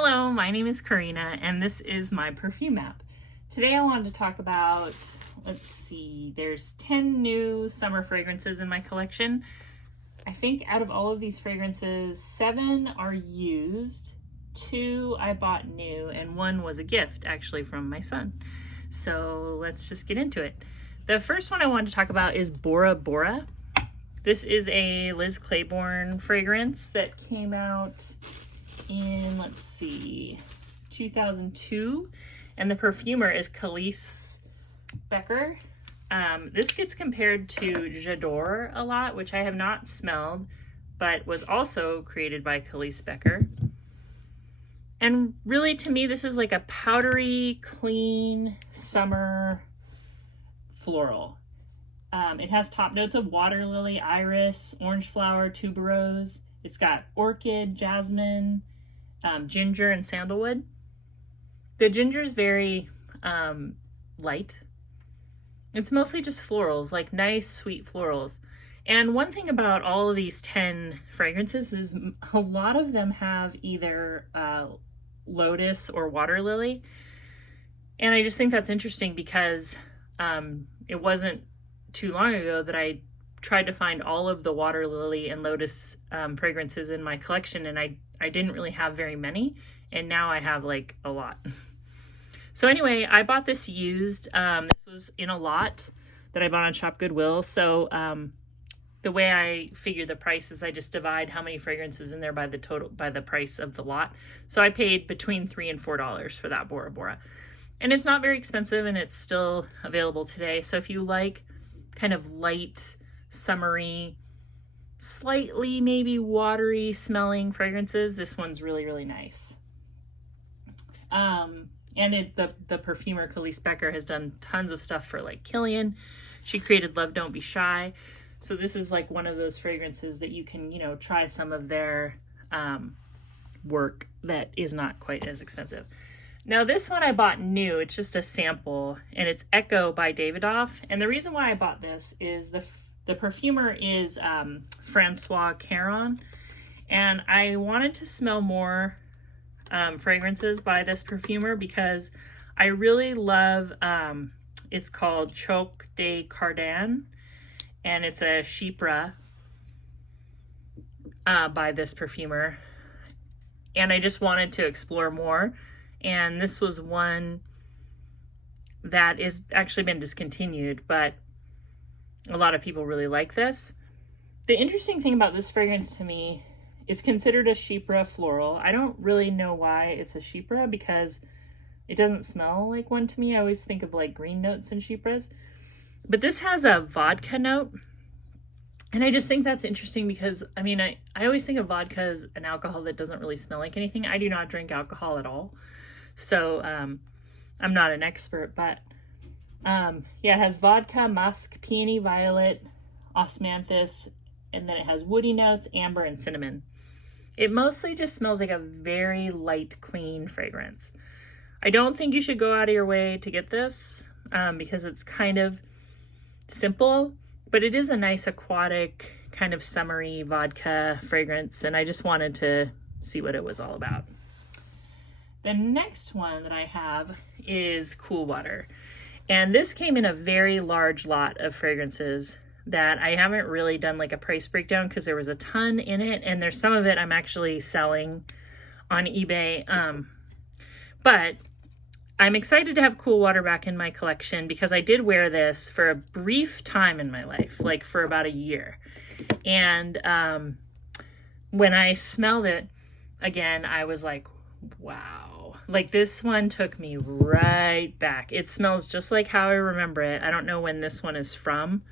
Hello, my name is Karina and this is my perfume map. Today I wanted to talk about, there's 10 new summer fragrances in my collection. I think out of all of these fragrances, 7 are used, 2 I bought new, and 1 was a gift actually from my son. So let's just get into it. The first one I wanted to talk about is Bora Bora. This is a Liz Claiborne fragrance that came out in, 2002, and the perfumer is Khalees Becker. This gets compared to J'adore a lot, which I have not smelled, but was also created by Khalees Becker. And really, to me, this is like a powdery, clean, summer floral. It has top notes of water lily, iris, orange flower, tuberose. It's got orchid, jasmine, ginger, and sandalwood. The ginger is very light. It's mostly just florals, like nice, sweet florals. And one thing about all of these 10 fragrances is a lot of them have either lotus or water lily. And I just think that's interesting because it wasn't too long ago that I tried to find all of the water lily and lotus fragrances in my collection, and I didn't really have very many, and now I have like a lot. So anyway, I bought this used. This was in a lot that I bought on Shop Goodwill. So the way I figure the price is I just divide how many fragrances in there by the price of the lot. So I paid between $3 and $4 for that Bora Bora. And it's not very expensive, and it's still available today. So if you like kind of light, summery, slightly maybe watery smelling fragrances, this one's really, really nice. And the perfumer Khalees Becker has done tons of stuff for like Killian. She created Love Don't Be Shy. So this is like one of those fragrances that you can, try some of their work that is not quite as expensive. Now this one I bought new. It's just a sample, and it's Echo by Davidoff. And the reason why I bought this is the perfumer is Francois Caron, and I wanted to smell more fragrances by this perfumer because I really love, it's called Choc de Cardan, and it's a Chypre by this perfumer, and I just wanted to explore more. And this was one that is actually been discontinued, but a lot of people really like this. The interesting thing about this fragrance to me, it's considered a Chypre floral. I don't really know why it's a Chypre because it doesn't smell like one to me. I always think of like green notes in Chypres. But this has a vodka note. And I just think that's interesting because, I always think of vodka as an alcohol that doesn't really smell like anything. I do not drink alcohol at all. So I'm not an expert, but yeah, it has vodka, musk, peony, violet, osmanthus, and then it has woody notes, amber, and cinnamon. It mostly just smells like a very light, clean fragrance. I don't think you should go out of your way to get this because it's kind of simple, but it is a nice aquatic, kind of summery vodka fragrance, and I just wanted to see what it was all about. The next one that I have is Cool Water. And this came in a very large lot of fragrances that I haven't really done like a price breakdown because there was a ton in it, and there's some of it I'm actually selling on eBay. But I'm excited to have Cool Water back in my collection because I did wear this for a brief time in my life, like for about a year. And when I smelled it again, I was like, wow. Like this one took me right back. It smells just like how I remember it. I don't know when this one is from.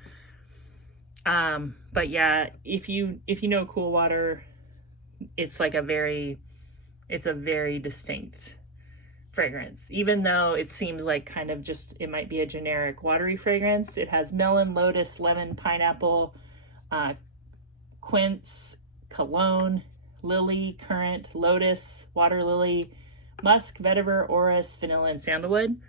But yeah, if you know Cool Water, it's like a very distinct fragrance. Even though it seems like kind of just, it might be a generic watery fragrance. It has melon, lotus, lemon, pineapple, quince, cologne, lily, currant, lotus, water lily, musk, vetiver, orris, vanilla, and sandalwood.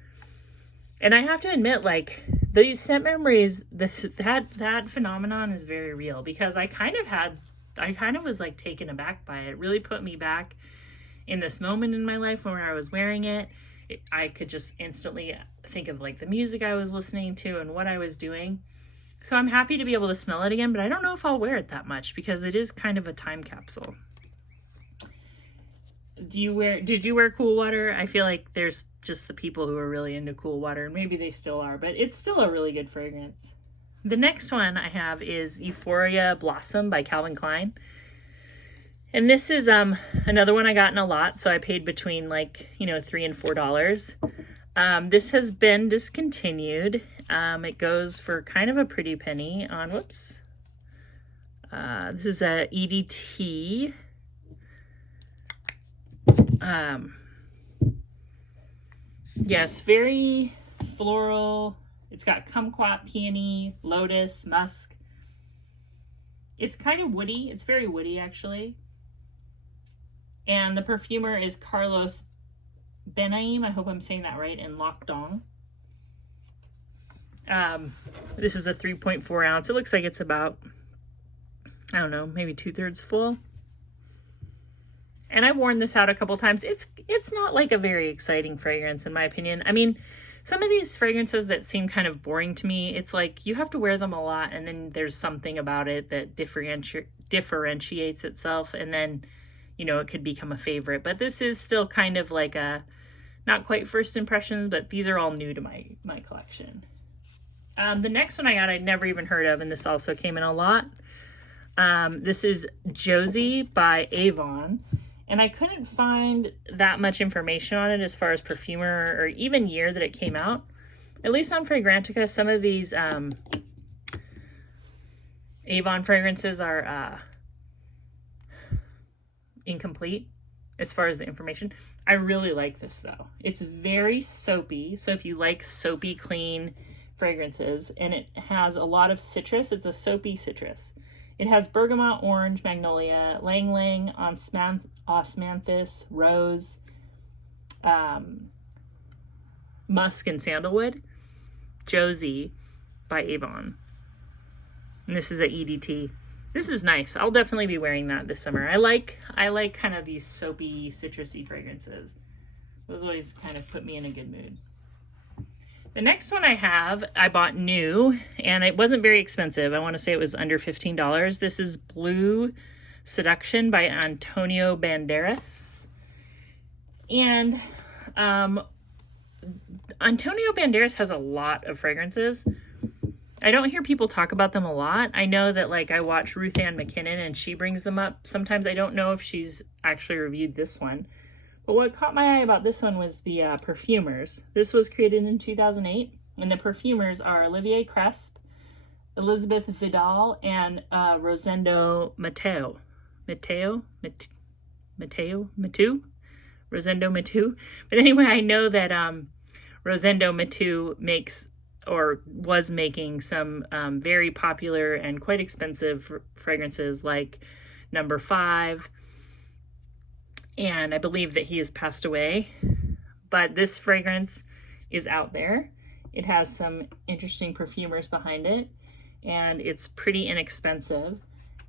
And I have to admit, like, these scent memories, that phenomenon is very real because I kind of was like taken aback by it. It really put me back in this moment in my life where I was wearing it. I could just instantly think of like the music I was listening to and what I was doing. So I'm happy to be able to smell it again, but I don't know if I'll wear it that much because it is kind of a time capsule. Did you wear Cool Water? I feel like there's just the people who are really into Cool Water, and maybe they still are, but it's still a really good fragrance. The next one I have is Euphoria Blossom by Calvin Klein. And this is another one I got in a lot, so I paid between like, $3 and $4. This has been discontinued. It goes for kind of a pretty penny on, whoops. This is a EDT. Yes, very floral. It's got kumquat, peony, lotus, musk. It's kind of woody. It's very woody, actually. And the perfumer is Carlos Benaim. I hope I'm saying that right, in Loc Dong. This is a 3.4 ounce. It looks like it's about, I don't know, maybe 2/3 full. And I've worn this out a couple times. It's not like a very exciting fragrance, in my opinion. I mean, some of these fragrances that seem kind of boring to me, it's like you have to wear them a lot, and then there's something about it that differentiates itself, and then it could become a favorite. But this is still kind of like a, not quite first impressions, but these are all new to my collection. The next one I got I'd never even heard of, and this also came in a lot. This is Josie by Avon, and I couldn't find that much information on it as far as perfumer or even year that it came out. At least on Fragrantica, some of these Avon fragrances are incomplete as far as the information. I really like this though. It's very soapy, so if you like soapy clean fragrances, and it has a lot of citrus, it's a soapy citrus. It has bergamot, orange, magnolia, lang lang, osmanthus, rose, musk, and sandalwood. Josie by Avon. And this is a EDT. This is nice. I'll definitely be wearing that this summer. I like kind of these soapy, citrusy fragrances. Those always kind of put me in a good mood. The next one I bought new, and it wasn't very expensive. I want to say it was under $15. This is Blue Seduction by Antonio Banderas. And Antonio Banderas has a lot of fragrances. I don't hear people talk about them a lot. I know that like I watch Ruth Ann McKinnon and she brings them up. Sometimes I don't know if she's actually reviewed this one. But what caught my eye about this one was the perfumers. This was created in 2008, and the perfumers are Olivier Cresp, Elizabeth Vidal, and Rosendo Mateo. Rosendo Mateu. But anyway, I know that Rosendo Mateu makes or was making some very popular and quite expensive fragrances like Number 5. And I believe that he has passed away. But this fragrance is out there. It has some interesting perfumers behind it. And it's pretty inexpensive.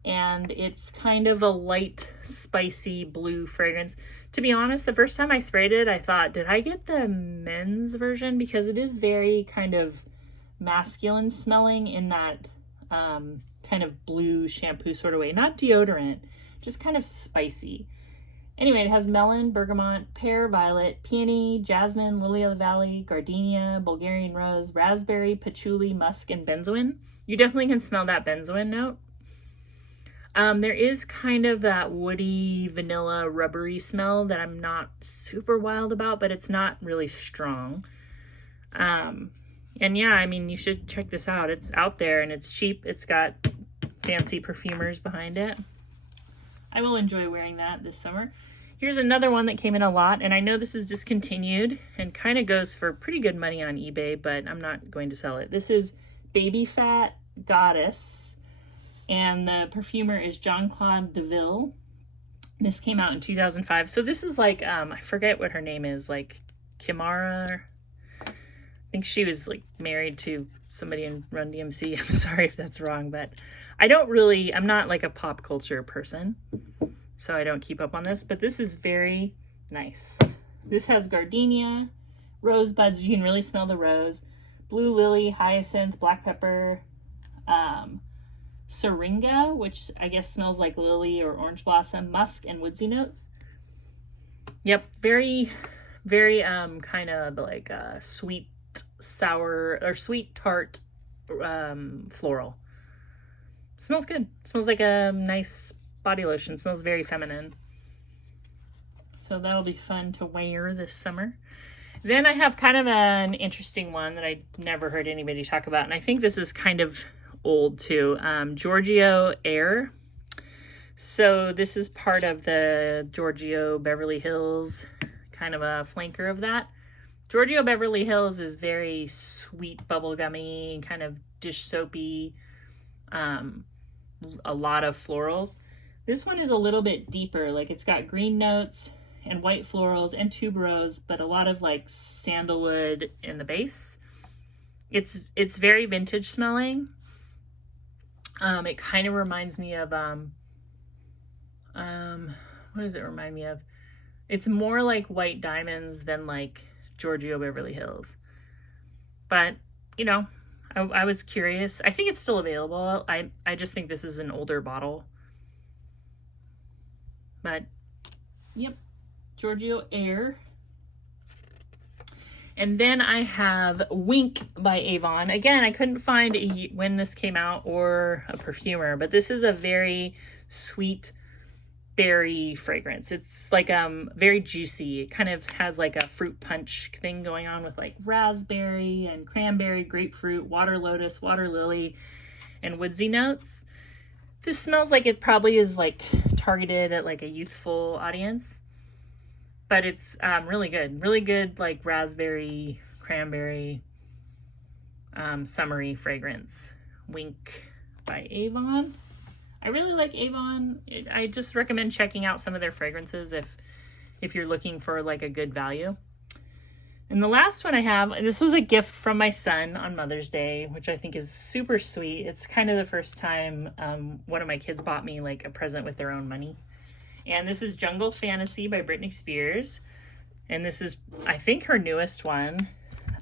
And it's kind of a light, spicy blue fragrance. To be honest, the first time I sprayed it, I thought, did I get the men's version? Because it is very kind of masculine smelling in that kind of blue shampoo sort of way. Not deodorant, just kind of spicy. Anyway, it has melon, bergamot, pear, violet, peony, jasmine, lily of the valley, gardenia, Bulgarian rose, raspberry, patchouli, musk, and benzoin. You definitely can smell that benzoin note. There is kind of that woody, vanilla, rubbery smell that I'm not super wild about, but it's not really strong. And yeah, I mean, you should check this out. It's out there and it's cheap. It's got fancy perfumers behind it. I will enjoy wearing that this summer. Here's another one that came in a lot, and I know this is discontinued and kind of goes for pretty good money on eBay, but I'm not going to sell it. This is Babyphat Goddess, and the perfumer is Jean-Claude Deville. This came out in 2005. So this is like, I forget what her name is, like Kimara. I think she was like married to somebody in Run DMC. I'm sorry if that's wrong, but I'm not like a pop culture person, so I don't keep up on this. But this is very Nice. This has gardenia, rosebuds. You can really smell the rose. Blue lily, hyacinth, black pepper, syringa, which I guess smells like lily or orange blossom, musk, and woodsy notes. Yep, very, very kind of like sweet, sour, or sweet tart floral. Smells good. Smells like a nice body lotion. Smells very feminine. So that'll be fun to wear this summer. Then I have kind of an interesting one that I never heard anybody talk about, and I think this is kind of old too. Giorgio Aire. So this is part of the Giorgio Beverly Hills, kind of a flanker of that. Giorgio Beverly Hills is very sweet, bubblegummy, kind of dish soapy, a lot of florals. This one is a little bit deeper, like it's got green notes and white florals and tuberose, but a lot of like sandalwood in the base. It's very vintage smelling. It kind of reminds me of what does it remind me of? It's more like White Diamonds than like Giorgio Beverly Hills. But, you know, I was curious. I think it's still available. I just think this is an older bottle. But, yep, Giorgio Air. And then I have Wink by Avon. Again, I couldn't find when this came out or a perfumer, but this is a very sweet berry fragrance. It's like very juicy. It kind of has like a fruit punch thing going on with like raspberry and cranberry, grapefruit, water lotus, water lily, and woodsy notes. This smells like it probably is like targeted at like a youthful audience, but it's really good like raspberry, cranberry, summery fragrance. Wink by Avon. I really like Avon. I just recommend checking out some of their fragrances if you're looking for like a good value. And the last one I have, and this was a gift from my son on Mother's Day, which I think is super sweet. It's kind of the first time one of my kids bought me like a present with their own money. And this is Jungle Fantasy by Britney Spears. And this is, I think, her newest one.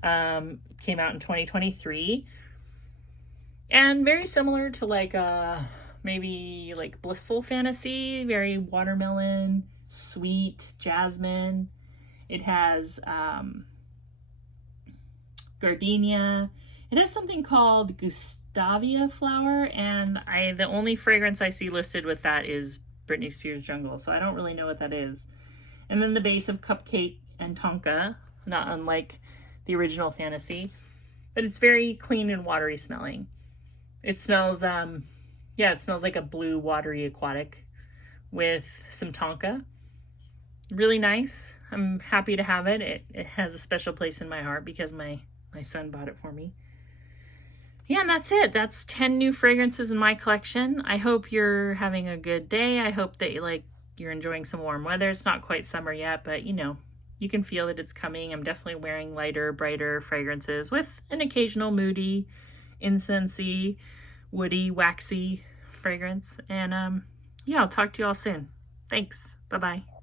Came out in 2023. And very similar to like maybe like Blissful Fantasy, very watermelon, sweet, jasmine. It has gardenia. It has something called Gustavia flower, and the only fragrance I see listed with that is Britney Spears Jungle, so I don't really know what that is. And then the base of Cupcake and Tonka, not unlike the original Fantasy, but it's very clean and watery smelling. It smells it smells like a blue watery aquatic with some tonka. Really nice. I'm happy to have it. It has a special place in my heart because my son bought it for me. Yeah, and that's it. That's 10 new fragrances in my collection. I hope you're having a good day. I hope that you're enjoying some warm weather. It's not quite summer yet, but you know, you can feel that it's coming. I'm definitely wearing lighter, brighter fragrances with an occasional moody, incensey, woody, waxy fragrance. And yeah, I'll talk to you all soon. Thanks. Bye-bye.